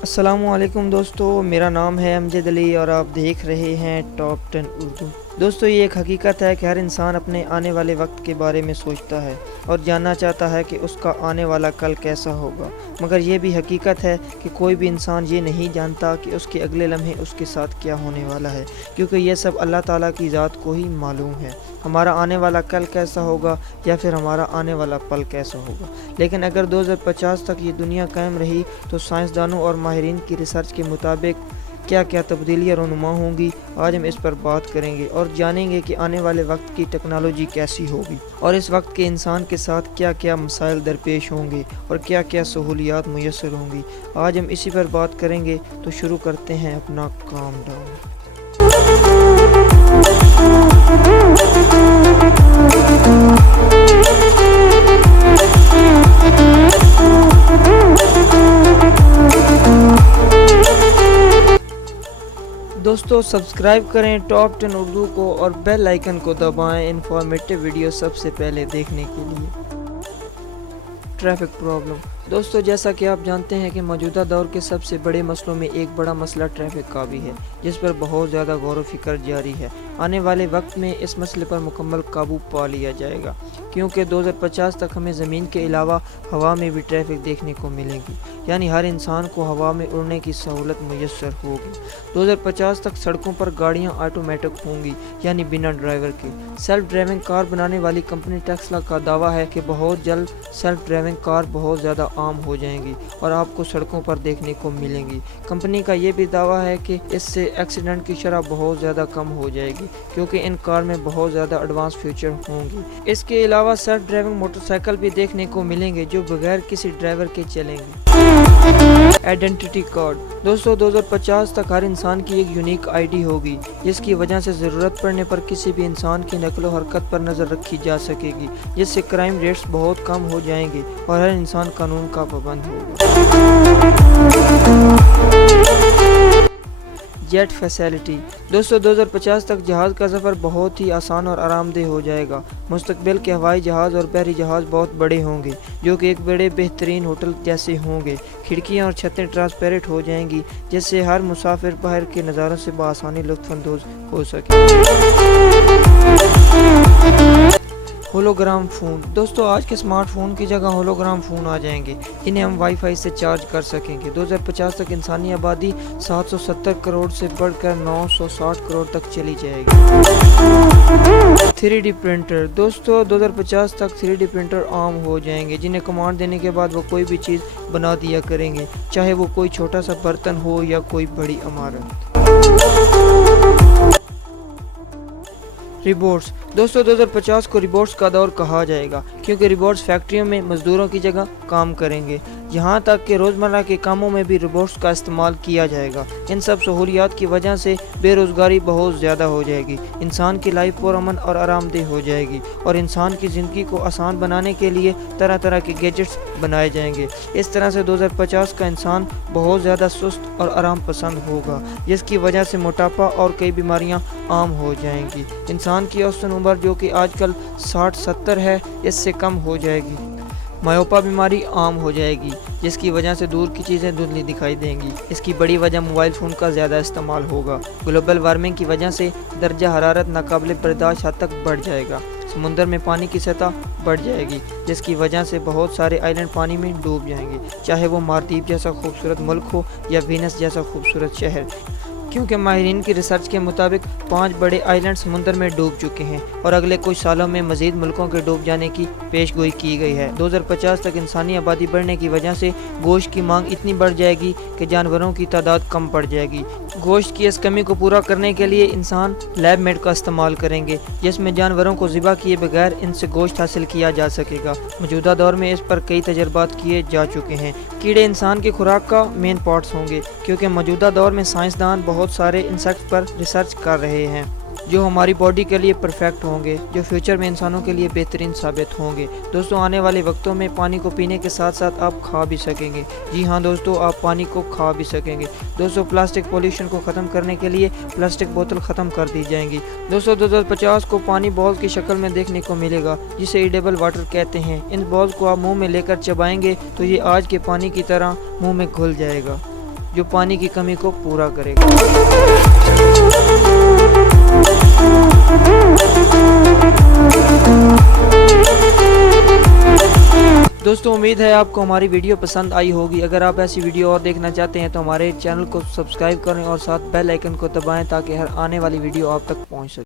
السلام علیکم دوستو، میرا نام ہے امجد علی اور آپ دیکھ رہے ہیں ٹاپ 10 اردو۔ دوستو، یہ ایک حقیقت ہے کہ ہر انسان اپنے آنے والے وقت کے بارے میں سوچتا ہے اور جاننا چاہتا ہے کہ اس کا آنے والا کل کیسا ہوگا، مگر یہ بھی حقیقت ہے کہ کوئی بھی انسان یہ نہیں جانتا کہ اس کے اگلے لمحے اس کے ساتھ کیا ہونے والا ہے، کیونکہ یہ سب اللہ تعالیٰ کی ذات کو ہی معلوم ہے۔ ہمارا آنے والا کل کیسا ہوگا یا پھر ہمارا آنے والا پل کیسا ہوگا، لیکن اگر 2050 تک یہ دنیا قائم رہی تو سائنسدانوں اور ماہرین کی ریسرچ کے مطابق کیا کیا تبدیلیاں رونما ہوں گی۔ آج ہم اس پر بات کریں گے اور جانیں گے کہ آنے والے وقت کی ٹیکنالوجی کیسی ہوگی اور اس وقت کے انسان کے ساتھ کیا کیا مسائل درپیش ہوں گے اور کیا کیا سہولیات میسر ہوں گی۔ آج ہم اسی پر بات کریں گے، تو شروع کرتے ہیں اپنا کام ڈاؤن۔ دوستو، سبسکرائب کریں ٹاپ 10 اردو کو اور بیل آئیکن کو دبائیں انفارمیٹیو ویڈیو سب سے پہلے دیکھنے کے لیے۔ Traffic problem. دوستو، جیسا کہ آپ جانتے ہیں کہ موجودہ دور کے سب سے بڑے مسئلوں میں ایک بڑا مسئلہ ٹریفک کا بھی ہے، جس پر بہت زیادہ غور و فکر جاری ہے۔ آنے والے وقت میں اس مسئلے پر مکمل قابو پا لیا جائے گا، کیونکہ 2050 تک ہمیں زمین کے علاوہ ہوا میں بھی ٹریفک دیکھنے کو ملے گی، یعنی ہر انسان کو ہوا میں اڑنے کی سہولت میسر ہوگی۔ 2050 تک سڑکوں پر گاڑیاں آٹومیٹک ہوں گی، یعنی بنا ڈرائیور کے۔ سیلف ڈرائیونگ کار بنانے والی کمپنی ٹیسلا کا دعویٰ ہے کہ بہت جلد سیلف ڈرائیونگ کار بہت زیادہ عام ہو جائیں گی اور آپ کو سڑکوں پر دیکھنے کو ملیں گی۔ کمپنی کا یہ بھی دعویٰ ہے کہ اس سے ایکسیڈنٹ کی شرح بہت زیادہ کم ہو جائے گی، کیونکہ ان کار میں بہت زیادہ ایڈوانس فیچر ہوں گی۔ اس کے علاوہ سیلف ڈرائیونگ موٹر سائیکل بھی دیکھنے کو ملیں گے جو بغیر کسی ڈرائیور کے چلیں گے۔ Identity card. دوستو، 2050 تک ہر انسان کی ایک یونیک آئی ڈی ہوگی، جس کی وجہ سے ضرورت پڑنے پر کسی بھی انسان کی نقل و حرکت پر نظر رکھی جا سکے گی، جس سے کرائم ریٹس بہت کم ہو جائیں گے اور ہر انسان قانون کا پابند ہوگا۔ JET facility. دوستو، 2050 تک جہاز کا سفر بہت ہی آسان اور آرام دہ ہو جائے گا۔ مستقبل کے ہوائی جہاز اور بحری جہاز بہت بڑے ہوں گے، جو کہ ایک بڑے بہترین ہوٹل جیسے ہوں گے۔ کھڑکیاں اور چھتیں ٹرانسپیرنٹ ہو جائیں گی، جس سے ہر مسافر باہر کے نظاروں سے بآسانی لطف اندوز ہو سکے۔ Hologram phone. دوستو، آج کے اسمارٹ فون کی جگہ ہولوگرام فون آ جائیں گے، جنہیں ہم وائی فائی سے چارج کر سکیں گے۔ 2050 تک انسانی آبادی 770 کروڑ سے بڑھ کر 960 کروڑ تک چلی جائے گی۔ 3D printer. دوستو، 2050 تک 3D پرنٹر عام ہو جائیں گے، جنہیں کمانڈ دینے کے بعد وہ کوئی بھی چیز بنا دیا کریں گے، چاہے وہ کوئی چھوٹا سا برتن ہو یا کوئی بڑی عمارت۔ روبوٹس۔ دوستو، 2050 کو روبوٹس کا دور کہا جائے گا، کیونکہ روبوٹس فیکٹریوں میں مزدوروں کی جگہ کام کریں گے، یہاں تک کہ روزمرہ کے کاموں میں بھی روبوٹس کا استعمال کیا جائے گا۔ ان سب سہولیات کی وجہ سے بے روزگاری بہت زیادہ ہو جائے گی، انسان کی لائف پرامن اور آرام دہ ہو جائے گی، اور انسان کی زندگی کو آسان بنانے کے لیے طرح طرح کے گیجٹس بنائے جائیں گے۔ اس طرح سے 2050 کا انسان بہت زیادہ سست اور آرام پسند ہوگا، جس کی وجہ سے موٹاپا اور کئی بیماریاں عام ہو جائیں گی۔ انسان کی اوسط عمر، جو کہ آج کل 60-70 ہے، اس سے کم ہو جائے گی۔ مایوپا بیماری عام ہو جائے گی، جس کی وجہ سے دور کی چیزیں دھندلی دکھائی دیں گی۔ اس کی بڑی وجہ موبائل فون کا زیادہ استعمال ہوگا۔ گلوبل وارمنگ کی وجہ سے درجہ حرارت ناقابل برداشت حد تک بڑھ جائے گا۔ سمندر میں پانی کی سطح بڑھ جائے گی، جس کی وجہ سے بہت سارے آئیلینڈ پانی میں ڈوب جائیں گے، چاہے وہ مالدیپ جیسا خوبصورت ملک ہو یا وینس جیسا خوبصورت شہر، کیونکہ ماہرین کی ریسرچ کے مطابق 5 بڑے آئی لینڈ سمندر میں ڈوب چکے ہیں اور اگلے کچھ سالوں میں مزید ملکوں کے ڈوب جانے کی پیش گوئی کی گئی ہے۔ 2050 تک انسانی آبادی بڑھنے کی وجہ سے گوشت کی مانگ اتنی بڑھ جائے گی کہ جانوروں کی تعداد کم پڑ جائے گی۔ گوشت کی اس کمی کو پورا کرنے کے لیے انسان لیب میٹ کا استعمال کریں گے، جس میں جانوروں کو ذبح کیے بغیر ان سے گوشت حاصل کیا جا سکے گا۔ موجودہ دور میں اس پر کئی تجربات کیے جا چکے ہیں۔ کیڑے انسان کی خوراک کا مین پارٹس ہوں گے، کیونکہ موجودہ دور میں سائنسدان بہت سارے انسیکٹس پر ریسرچ کر رہے ہیں جو ہماری باڈی کے لیے پرفیکٹ ہوں گے، جو فیوچر میں انسانوں کے لیے بہترین ثابت ہوں گے۔ دوستو، آنے والے وقتوں میں پانی کو پینے کے ساتھ ساتھ آپ کھا بھی سکیں گے۔ جی ہاں دوستو، آپ پانی کو کھا بھی سکیں گے۔ دوستو، پلاسٹک پولیوشن کو ختم کرنے کے لیے پلاسٹک بوتل ختم کر دی جائیں گی۔ دوستو، 2050 کو پانی بال کی شکل میں دیکھنے کو ملے گا، جسے ایڈیبل واٹر کہتے ہیں۔ ان بالز کو آپ منہ میں لے کر چبائیں گے تو یہ آج کے پانی کی طرح منہ میں گھل جائے گا۔ جو پانی کی کمی کو پورا کرے گا۔ دوستو امید ہے آپ کو ہماری ویڈیو پسند آئی ہوگی۔ اگر آپ ایسی ویڈیو اور دیکھنا چاہتے ہیں تو ہمارے چینل کو سبسکرائب کریں اور ساتھ بیل آئیکن کو دبائیں تاکہ ہر آنے والی ویڈیو آپ تک پہنچ سکے۔